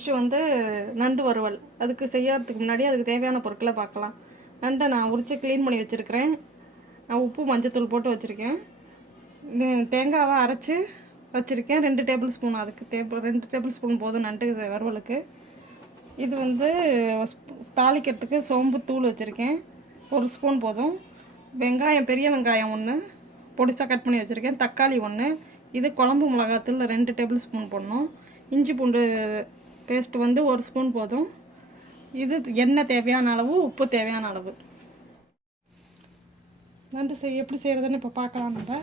Dish வந்து நண்டு வறுவல். அதுக்கு செய்யறதுக்கு முன்னாடி அதுக்கு தேவையான பொருட்களை பார்க்கலாம். நண்டை நான் உரித்து க்ளீன் பண்ணி வச்சுருக்கிறேன். உப்பு மஞ்சத்தூள் போட்டு வச்சுருக்கேன். தேங்காவை அரைச்சி வச்சுருக்கேன். ரெண்டு டேபிள் ஸ்பூன் அதுக்கு டேபிள் ரெண்டு டேபிள் ஸ்பூன் போதும் நண்டு வறுவலுக்கு. இது வந்து தாளிக்கிறதுக்கு சோம்பு தூள் வச்சுருக்கேன். ஒரு ஸ்பூன் போதும். வெங்காயம் பெரிய வெங்காயம் ஒன்று பொடிசாக கட் பண்ணி வச்சுருக்கேன். தக்காளி ஒன்று இது குழம்பு மிளகாத்தூள் ரெண்டு டேபிள் ஸ்பூன் போடணும். இஞ்சி பூண்டு பேஸ்ட் வந்து ஒரு ஸ்பூன் போதும். இது எண்ணெய் தேவையான அளவு உப்பு தேவையான அளவு. நண்டு செய் எப்படி செய்கிறதுன்னு இப்போ பார்க்கலாம் நம்ம.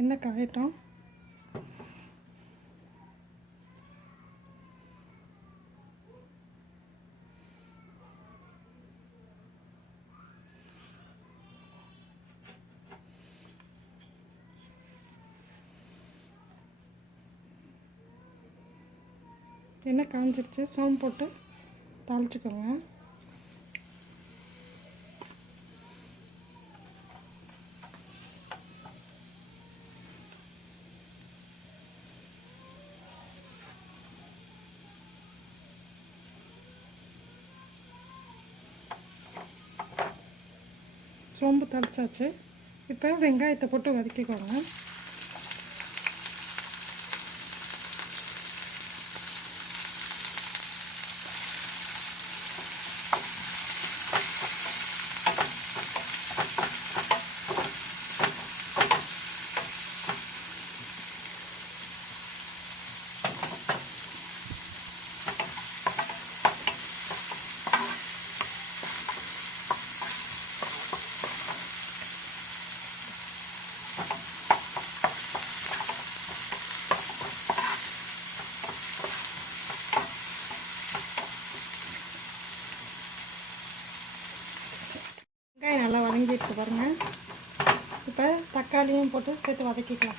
எண்ணெய் காயட்டும். எண்ணெய் காஞ்சிருச்சு சோம்பு போட்டு தாளிச்சுக்கோங்க. சோம்பு தாளிச்சாச்சு. இப்போ வெங்காயத்தை போட்டு வதக்கிக்கோங்க. வாங்கிடுச்சு பாருங்கள் இப்போ தக்காளியும் போட்டு சேர்த்து வதக்கிக்கலாம்.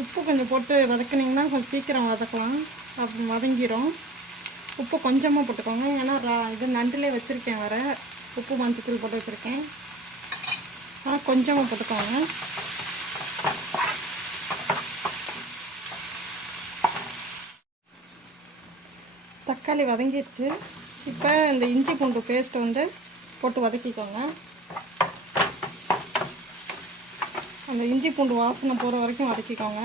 உப்பு கொஞ்சம் போட்டு வதக்கினீங்கன்னா கொஞ்சம் சீக்கிரம் வதக்கலாம். அப்போ வதங்கிடும் உப்பு கொஞ்சமாக போட்டுக்கோங்க. ஏன்னா இது நண்டுலே வச்சுருக்கேன் வர உப்பு மஞ்சத்தூள் போட்டு வச்சுருக்கேன். ஆனால் கொஞ்சமாக போட்டுக்கோங்க. தக்காளி வதங்கிடுச்சு இப்போ இந்த இஞ்சி பூண்டு பேஸ்ட் வந்து போட்டு வதக்கிக்கோங்க. அந்த இஞ்சி பூண்டு வாசனை போகிற வரைக்கும் வதக்கிக்கோங்க.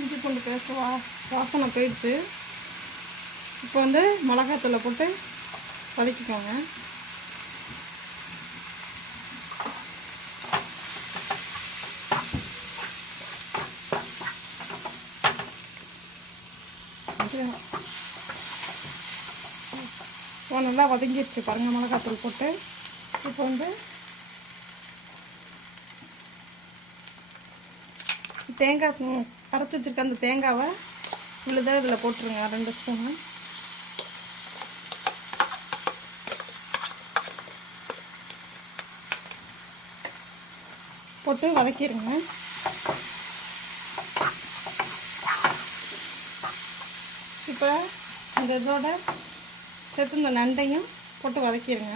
இஞ்சி பூண்டு பேஸ்ட் வா வாசனை போயிடுச்சு. இப்போ வந்து மிளகாத்தூளை போட்டு வதக்கிக்கோங்க. இப்போ நல்லா வதங்கிடுச்சு பாருங்க மிளகாத்தூள் போட்டு. இப்போ வந்து தேங்காய் அரைச்சி வச்சிருக்க அந்த தேங்காவை விழுத இதில் போட்டுருங்க. ரெண்டு ஸ்பூனு போட்டு வதக்கிடுங்க இப்போ இந்த இதோட சேர்த்து இந்த நண்டையும் போட்டு வதக்கிடுங்க.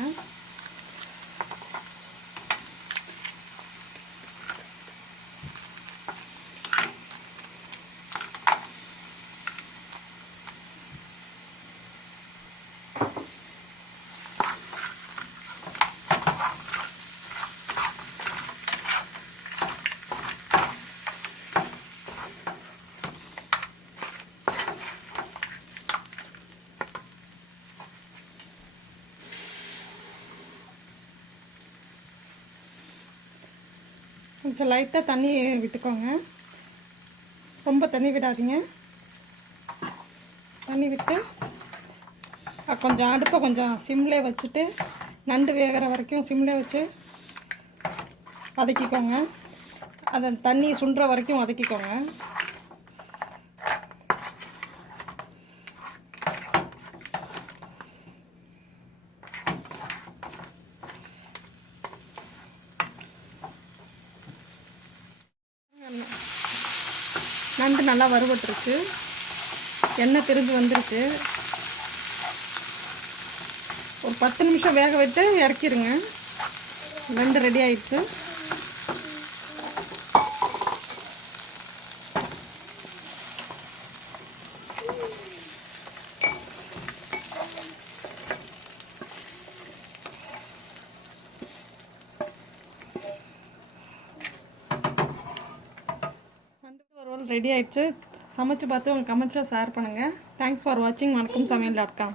கொஞ்சம் லைட்டாக தண்ணி விட்டுக்கோங்க. ரொம்ப தண்ணி விடாதீங்க. தண்ணி விட்டு கொஞ்சம் அடுப்பை கொஞ்சம் சிம்லே வச்சுட்டு நண்டு வேகிற வரைக்கும் சிம்லே வச்சு வதக்கிக்கோங்க. அதை தண்ணி சுண்டுற வரைக்கும் வதக்கிக்கோங்க. நண்டு நல்லா வறுபட்டுருக்கு. எண்ணெய் திரும்பி வந்துருக்கு. ஒரு பத்து நிமிஷம் வேக விட்டு இறக்கிடுங்க நண்டு ரெடி ஆயிடுச்சு நண்டு வறுவல் ரெடி ஆயிடுச்சு. சமைச்சு பார்த்து உங்கள் கமெண்ட்ஸில் ஷேர் பண்ணுங்கள் தேங்க்ஸ் ஃபார் வாட்சிங் வணக்கம் சமையல் டாட் காம்